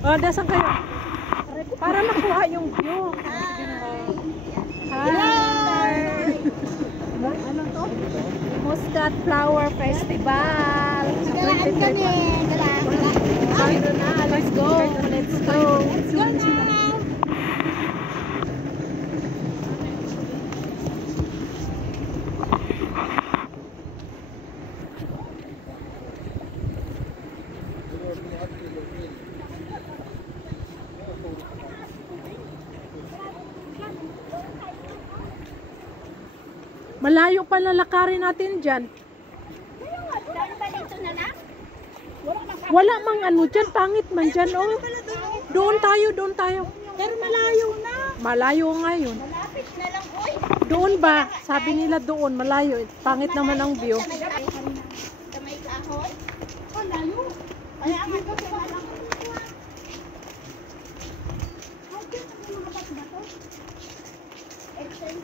Oh, dasan kayo. Para makuha yung view. Hi! Ano to? Muscat Flower Festival. Galaan kami. Galaan na. Let's go. Let's go. Let's go now. Malayo pa lalakarin natin dyan. Wala mang ano dyan, pangit man dyan, oh. Doon tayo. Pero malayo na. Malayo nga yun. Malapit na lang, oy. Doon ba? Sabi nila doon, malayo. Pangit naman ang view. Sa may kahoy. Oh, layo. Kaya ang ito sa malang.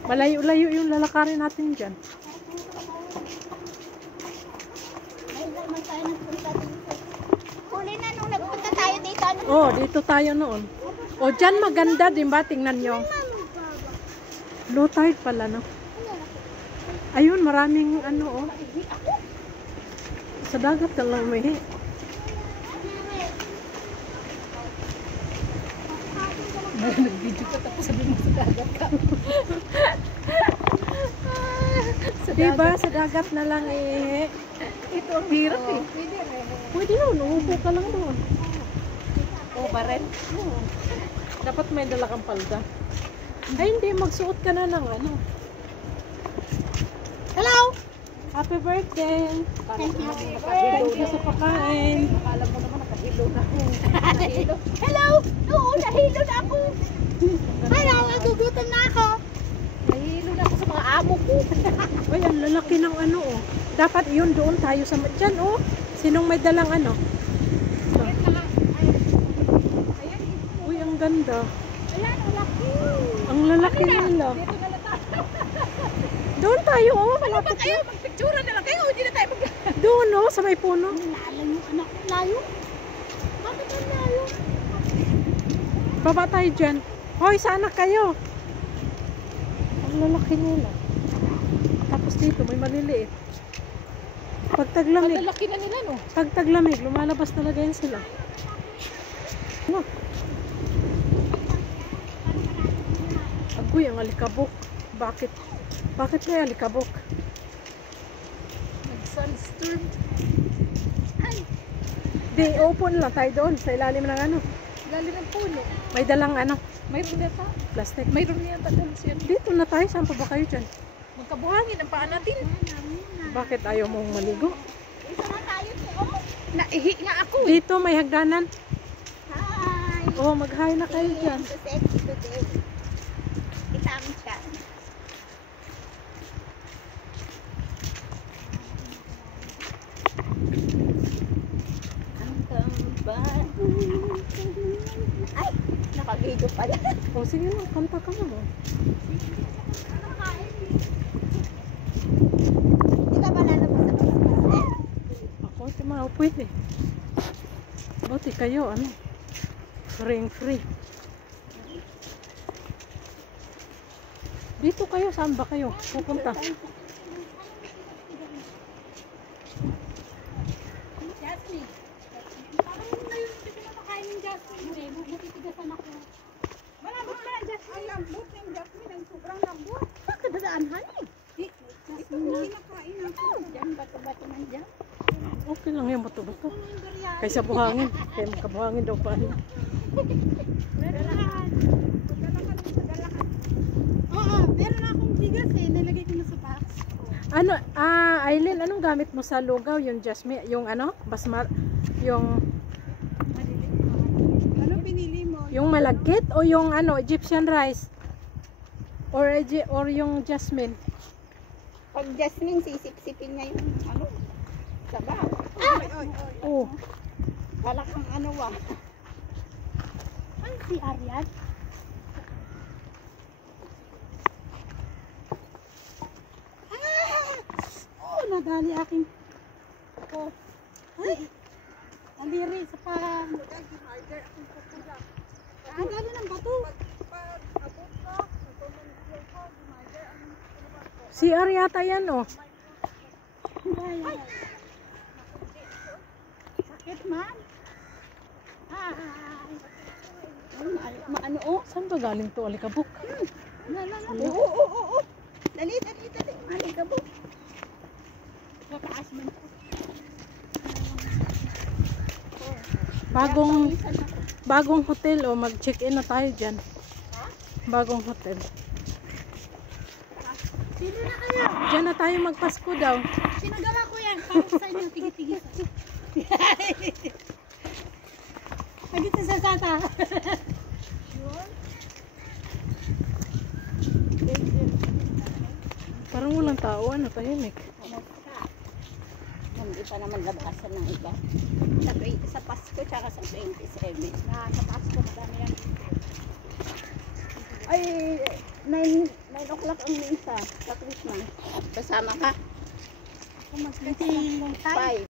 Malayo-layo yung lalakarin natin dyan. Huli na nung nagpunta tayo dito. Oh, dito tayo noon. O, dyan maganda, din ba? Tingnan nyo. Low tide pala, no? Ayun, maraming ano, oh. Sa dagat na lang umihi. Nag-video ka tapos sabi mo sa dagat ka. Diba, sa dagat na lang eh. Ito ang hirap eh. Pwede nun, uupo ka lang doon. O, barel? Dapat may dala kang palda. Ay, hindi, magsuot ka na ng ano. Hello! Happy birthday! Thank you. Thank you sa pagkain. Akala mo naman nakahilo na ako. Hello! Oo, nahilo na ako. Hello, nagugutom na ako. Nahilo na ako sa mga amo ko. Ay, ang lalaki ng ano, oh. Dapat yun doon tayo sa dyan, oh. Sinong may dalang ano? Uy, ang ganda. Ayan, ang laki. Ang lalaki nila. Doon tayo, oh. Malapit Kayo, magpictura na lang kayo. Hindi na tayo doon, oh, sa may puno. Nalalang yung anak ko. Layo? Bakit ang layo? Baba tayo dyan. Hoy, sana kayo. Ang lalaki nila. Tapos dito, may maliliit. Pag taglamig. Ang laki na nila, no? Pag taglamig, lumalabas talaga yan sila. Ano? Agoy, ang alikabok. Bakit? Bakit may alikabok? Nag-sunstorm. Ay, Di, open lang tayo doon sa ilalim ng ano. lalim ng puno. May dalang ano, Mayroon na ta. plastic. Mayroon na yata dyan siya. Dito na tayo. Saan pa ba kayo dyan? Magkabuhangin ang paa natin. Bakit ayaw mong maligo? Isa na tayo po. Naihi nga ako. Dito may hagdanan. Hi. Oh, mag-hi na kayo dyan. So sexy today. Kitang siya. Ay, nakagigo pala. O, sige lang. Kanta ka na. Di ka pala na sa Christmas Ako, di mga pwede. Buti kayo, ano? Free. Dito kayo, saan ba kayo? Pupunta. Jasmine. Parang ngayon hindi ko nakakain ng Jasmine. Bubukitigasan ako. Malambot na ang Jasmine. Ang lambot ng Jasmine. Ang sobrang lambot. Bakit dadaan, honey? Ito kung kinakain ako. Diyan, bato-bato man dyan. Okay lang yan, bato-bato. Kaysa buhangin. Kaya makabuhangin daw pa. Dalahan. Oo, meron na akong bigas eh. Nilagay ko na sa box. Ano, Aileen, anong gamit mo sa lugaw? Yung jasmine, yung ano? Yung Ano pinili mo? yung malagkit o yung ano, Egyptian rice? Or yung jasmine? Pag Jasmine, sisip-sipin niya yung ano, sabaw. Oh, Kala kang ano wa. Ano si Ariad? Oh, nadali aking. Oh. Ay. Aliri sa parang. Ang gano'n ng bato. CR yata yan, oh. Ay. Sakit man. Ano oh? Saan ba galing to, alikabok? Oo. Dali. Alikabok. Kakaas man. Bagong hotel, oh. Mag-check-in na tayo dyan. Bagong hotel. Sino na kayo? Diyan na tayo magpasko daw. Sinagawa ko yan. Para sa inyo, tigit-tigit. Hagit sa sata. Parang walang tao, ano, tahimik. Hindi pa naman labasan ng iba. Sa Pasko tsaka sa 27. Sa Pasko madami yan. Ay, 9 o'clock ang misa sa Christmas. Kasama ka? Ako mag-5.